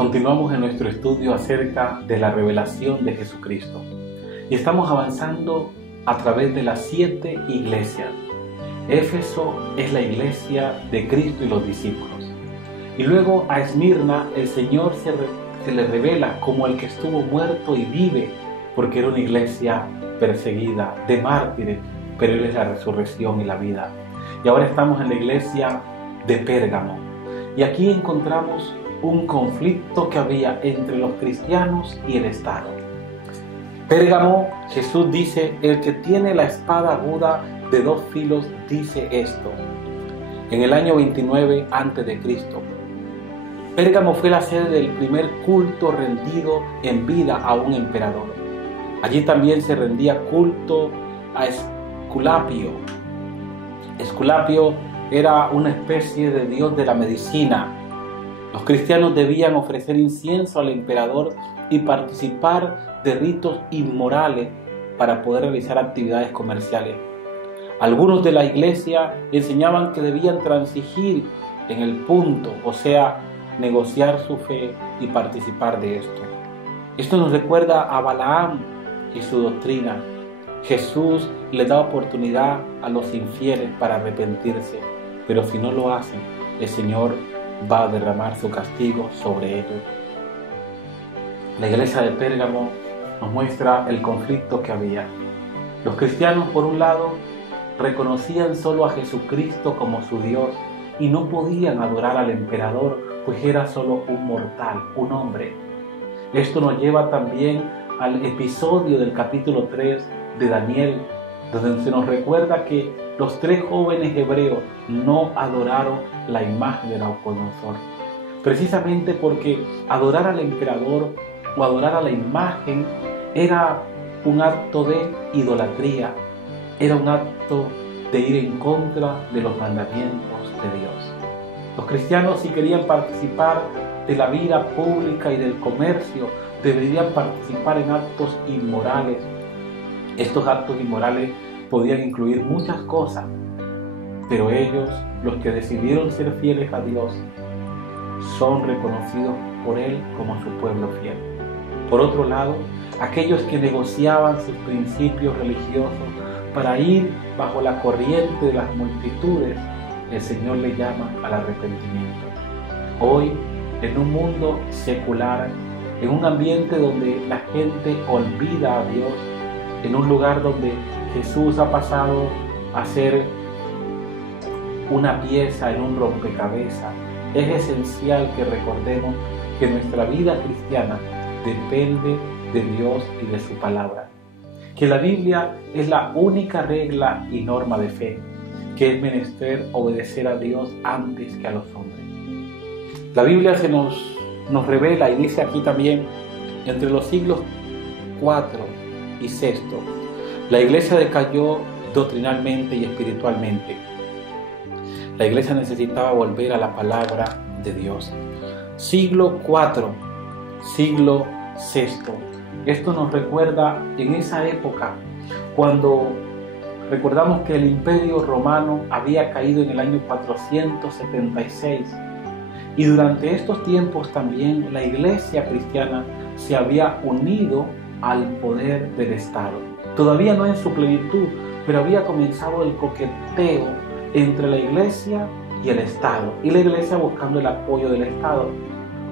Continuamos en nuestro estudio acerca de la revelación de Jesucristo y estamos avanzando a través de las 7 iglesias. Éfeso es la iglesia de Cristo y los discípulos. Y luego a Esmirna el Señor se le revela como el que estuvo muerto y vive, porque era una iglesia perseguida, de mártires, pero Él es la resurrección y la vida. Y ahora estamos en la iglesia de Pérgamo. Y aquí encontramos un conflicto que había entre los cristianos y el Estado. Pérgamo, Jesús dice: el que tiene la espada aguda de 2 filos dice esto. En el año 29 a.C., Pérgamo fue la sede del primer culto rendido en vida a un emperador. Allí también se rendía culto a Esculapio. Esculapio era una especie de dios de la medicina. Los cristianos debían ofrecer incienso al emperador y participar de ritos inmorales para poder realizar actividades comerciales. Algunos de la iglesia enseñaban que debían transigir en el punto, o sea, negociar su fe y participar de esto. Esto nos recuerda a Balaam y su doctrina. Jesús le da oportunidad a los infieles para arrepentirse, pero si no lo hacen, el Señor va a derramar su castigo sobre ellos. La iglesia de Pérgamo nos muestra el conflicto que había. Los cristianos, por un lado, reconocían solo a Jesucristo como su Dios y no podían adorar al emperador, pues era solo un mortal, un hombre. Esto nos lleva también al episodio del capítulo 3 de Daniel, donde se nos recuerda que los 3 jóvenes hebreos no adoraron la imagen de Nabucodonosor, precisamente porque adorar al emperador o adorar a la imagen era un acto de idolatría, era un acto de ir en contra de los mandamientos de Dios. Los cristianos, si querían participar de la vida pública y del comercio, deberían participar en actos inmorales. Estos actos inmorales podían incluir muchas cosas, pero ellos, los que decidieron ser fieles a Dios, son reconocidos por Él como su pueblo fiel. Por otro lado, aquellos que negociaban sus principios religiosos para ir bajo la corriente de las multitudes, el Señor le llama al arrepentimiento. Hoy, en un mundo secular, en un ambiente donde la gente olvida a Dios, en un lugar donde Jesús ha pasado a ser una pieza en un rompecabezas, es esencial que recordemos que nuestra vida cristiana depende de Dios y de su palabra. Que la Biblia es la única regla y norma de fe, que es menester obedecer a Dios antes que a los hombres. La Biblia nos revela y dice aquí también, entre los siglos IV y VI, la iglesia decayó doctrinalmente y espiritualmente. La iglesia necesitaba volver a la palabra de Dios. Siglo IV, siglo VI. Esto nos recuerda en esa época cuando recordamos que el Imperio Romano había caído en el año 476 y durante estos tiempos también la iglesia cristiana se había unido al poder del Estado. Todavía no en su plenitud, pero había comenzado el coqueteo entre la iglesia y el Estado, y la iglesia buscando el apoyo del Estado,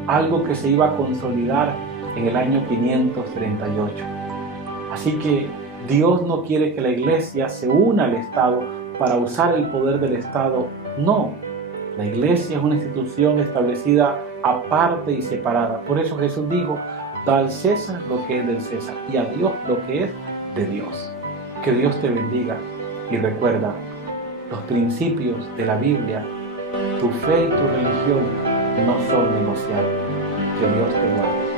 algo que se iba a consolidar en el año 538. Así que Dios no quiere que la iglesia se una al Estado para usar el poder del Estado. No, la iglesia es una institución establecida aparte y separada. Por eso Jesús dijo: da al César lo que es del César y a Dios lo que es de Dios. Que Dios te bendiga y recuerda los principios de la Biblia. Tu fe y tu religión no son negociables. Que Dios te guarde.